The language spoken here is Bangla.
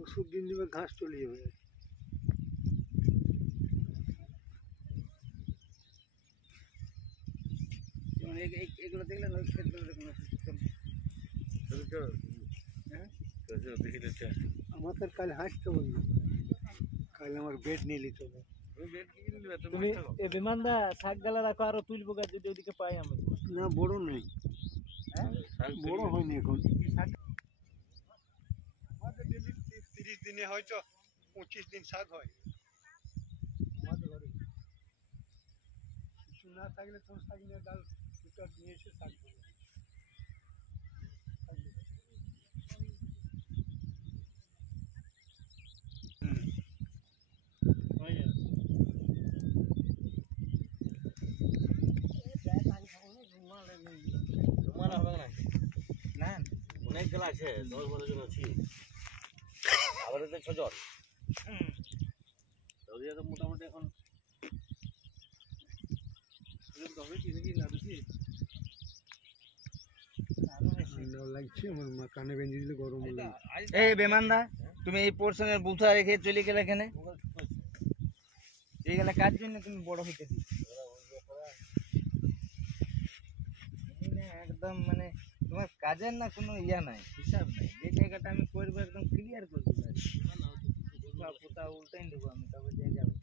ওষুধ দিন দিবে ঘাস চলে যাবে। এগুলো দেখলেন ওই ক্ষেতগুলো দেখুন আমাদের কাল হাঁটতে বললো, কাল আমার বেড নিয়ে নিতে হবে। তুমি বিমানদা শাক গালা রাখো, আরো তুলবো গাছ যদি ওদিকে পাই আমি। না বড় নেই, বড় হয়নি এখন। আমাদের ডেলি 30 দিনে হয়তো 25 দিন শাক হয় আমাদের ঘরে। কিছু না থাকলে তো শাক নিয়ে ডাল দুটো নিয়ে এসে শাক করবো। অনেক গেলা আছে, 10-12 জন আছি, আবার 6 জন। তো মোটামুটি এখন লাগছে আমার মা কানে বেঁধে দিলে গরম লাগে। এই বেমানদা, তুমি এই পোর্শনের বুথা রেখে চলে গেলে এখানে, এইগুলা কার জন্য তুমি বড় হইতেছি একদম, মানে তোমার কাজের না কোনো ইয়া নাই, হিসাব নাই। যে জায়গাটা আমি করবো একদম ক্লিয়ার করবো, পোতা উল্টাই দেবো আমি, তবে যে যাবো।